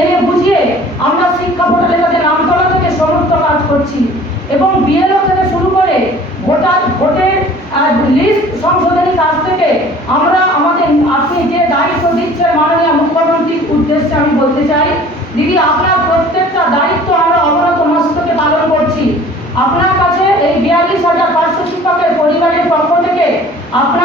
এনে বুঝিয়ে আমরা শিক্ষা পোর্টালে তাদের নাম তোলা থেকে সমস্ত কাজ করছি এবং বিএলও থেকে শুরু করে ভোটের লিস্ট সংশোধনী কাজ থেকে আমরা আমাদের আপনি যে দায়িত্ব দিচ্ছেন মাননীয় মুখ্যমন্ত্রীর উদ্দেশ্যে আমি বলতে চাই, দিদি আপনার প্রত্যেকটা দায়িত্ব আমরা অবনত মস্তকে পালন করছি। আপনার কাছে এই 42,500 শিক্ষকের পরিবারের পক্ষ থেকে আপনার